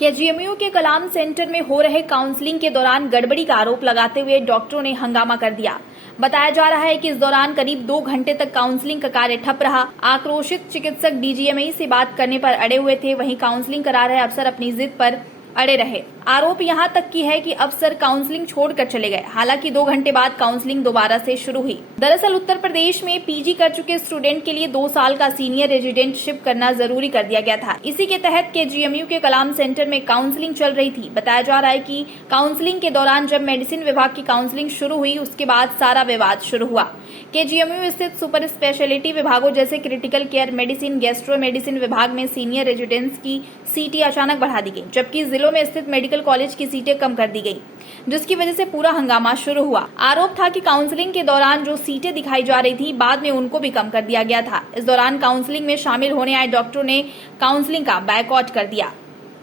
KGMU के कलाम centre में हो रहे काउंसलिंग के दौरान गड़बड़ी का आरोप लगाते हुए डॉक्टरों ने हंगामा कर दिया। बताया जा रहा है कि इस दौरान करीब 2 घंटे तक काउंसलिंग का कार्य ठप रहा। आक्रोशित चिकित्सक डीजीएमई से बात करने पर अड़े हुए थे, वहीं काउंसलिंग करा रहे अफसर अपनी जिद पर अड़े रहे। आरोप यहां तक की है कि अफसर काउंसलिंग छोड़कर चले गए। हालांकि 2 घंटे बाद काउंसलिंग दोबारा से शुरू हुई। दरअसल उत्तर प्रदेश में पीजी कर चुके स्टूडेंट के लिए 2 साल का सीनियर रेजिडेंटशिप करना जरूरी कर दिया गया था। इसी के तहत केजीएमयू के कलाम सेंटर में काउंसलिंग चल रही थी। बताया जा रहा है कि काउंसलिंग के दौरान जब मेडिसिन विभाग की काउंसलिंग शुरू हुई, उसके बाद सारा विवाद शुरू हुआ। केजीएमयू स्थित सुपर स्पेशलिटी विभागों जैसे critical care medicine, gastro medicine विभाग में सीनियर रेजिडेंट्स की सीटें अचानक बढ़ा दी गई, जबकि जिलों में स्थित मेडिकल कॉलेज की सीटें कम कर दी गई, जिसकी वजह से पूरा हंगामा शुरू हुआ। आरोप था कि काउंसलिंग के दौरान जो सीटें दिखाई जा रही थी, बाद में उनको भी कम कर दिया गया था। इस दौरान काउंसलिंग में शामिल होने आए डॉक्टरों ने काउंसलिंग का बायकॉट कर दिया।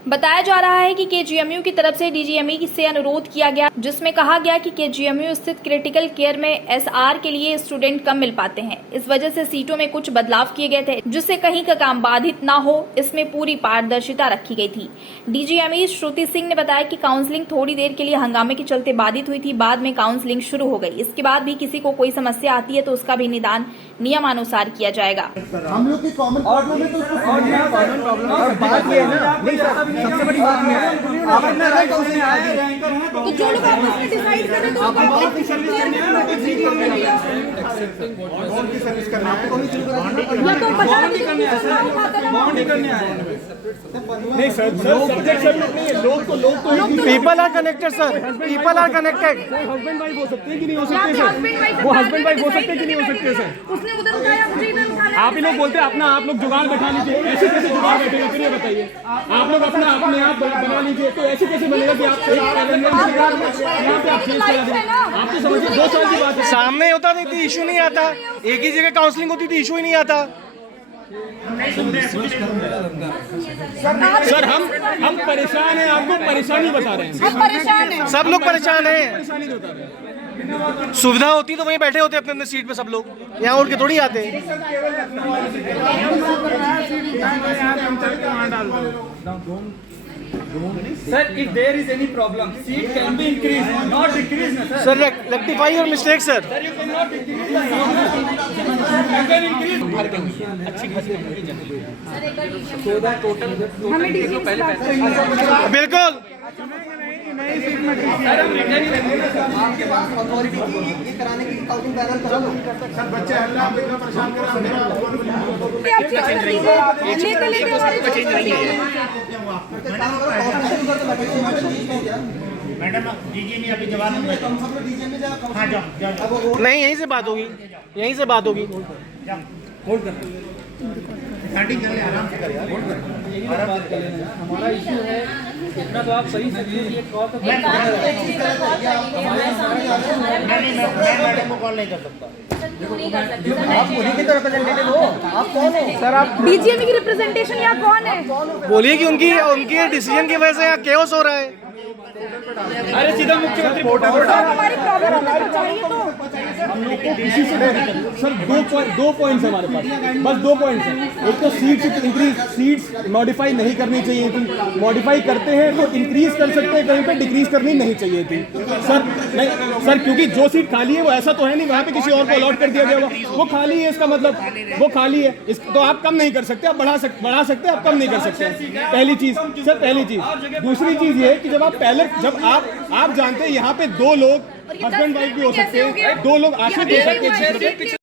बताया जा रहा है कि केजीएमयू की तरफ से डीजीएमई से अनुरोध किया गया, जिसमें कहा गया कि केजीएमयू स्थित क्रिटिकल केयर में एसआर के लिए स्टूडेंट कम मिल पाते हैं। इस वजह से सीटों में कुछ बदलाव किए गए थे, जिससे कहीं का काम बाधित न हो, इसमें पूरी पारदर्शिता रखी गई थी। डीजीएमई श्रुति सिंह ने बताया कि काउंसलिंग थोड़ी देर के लिए हंगामे के चलते बाधित हुई थी, बाद में काउंसलिंग शुरू हो गई। इसके बाद भी किसी को कोई समस्या आती है तो उसका भी निदान नियमानुसार किया जाएगा। हम लोग की कॉमन प्रॉब्लम है, तो उसको और बात ये है ना, सबसे बड़ी बात है आप अपना राइट से आए हैं, रैंकर हैं, तो जो लोग आपस में डिसाइड करें तो आप की सर्विस करनी है, कौन की सर्विस करना है, कौन सी या तो पता नहीं करने है, बॉन्ड ही करने आए हैं। नहीं सर, सब्जेक्ट नहीं है, लोग तो people are connected sir, people are connected. Husband wife हो सकते हैं कि नहीं हो सकते सर, वो हस्बैंड वाइफ हो सकते हैं कि नहीं हो सकते सर। उसने उधर उठाया, मुझे इधर उठाया। आप ही लोग बोलते हैं अपना आप लोग जुगाड़ बैठा लीजिए, ऐसे कैसे जुगाड़ बैठेगा फिर ये बताइए। आप लोग अपना अपने आप बना लीजिए, तो ऐसे कैसे बनेगा कि आप आप तो समझिए 2 साल की बात है। सामने होता नहीं तो इशू नहीं आता, एक ही जगह काउंसलिंग होती थी, इशू ही नहीं आता। सर हम परेशान हैं, आपको परेशानी बता रहे हैं। परेशान हैं, सब लोग परेशान हैं। सुविधा होती तो वहीं बैठे होते अपने अपने सीट पे सब लोग, यहाँ उठ के थोड़ी आते। Sir, if there is any problem, seat can be increased, not decreased, sir. Sir, rectify your mistake, sir. Sir, you cannot decrease the seat. You can increase. अच्छी खासी हमें डीसी पहले पैसे बिल्कुल आपके पास अथॉरिटी ये कराने की काउंटिंग पैनल करा लो। सर बच्चे हल्ला देखना परेशान कर रहे मैडम डीजी ने अभी जवाब नहीं, यहीं से बात होगी, यहीं से बात होगी। होल्ड कर स्टार्टिंग कर ले, आराम से कर यार, होल्ड कर। हमारा इशू है इतना, तो आप सही से ये कॉल तो मैं मैडम को कॉल नहीं कर सकता। आप उन्हीं के तो रिप्रेजेंटेटिव हो, आप कौन हो सर? आप डीजीएमई की रिप्रेजेंटेशन यहाँ कौन है? बोलिए कि उनकी डिसीजन की वजह से यहाँ केओस हो रहा है। अरे सीधा मुख्यमंत्री हमारी प्रॉब्लम हमें पहुंचाइए तो हम लोग को इसी से सर 2 पॉइंट्स हमारे पास, बस 2 पॉइंट्स हैं। एक तो सीट्स इंक्रीज, सीट्स मॉडिफाई नहीं करनी चाहिए थी, मॉडिफाई करते हैं तो इंक्रीज कर सकते हैं, कहीं पे डिक्रीज करनी नहीं चाहिए थी सर। नहीं सर, क्योंकि जो सीट खाली है वो ऐसा तो है नहीं वहाँ पे किसी और को अलॉट कर दिया गया होगा, वो खाली है, इसका मतलब वो खाली है, तो आप कम नहीं कर सकते, आप बढ़ा सकते हैं, आप कम नहीं कर सकते। पहली चीज सर, पहली चीज। दूसरी चीज ये कि जब आप पहले आप जानते हैं यहाँ पे 2 लोग हस्बैंड वाइफ भी हो सकते हैं, 2 लोग आश्रित हो सकते हैं।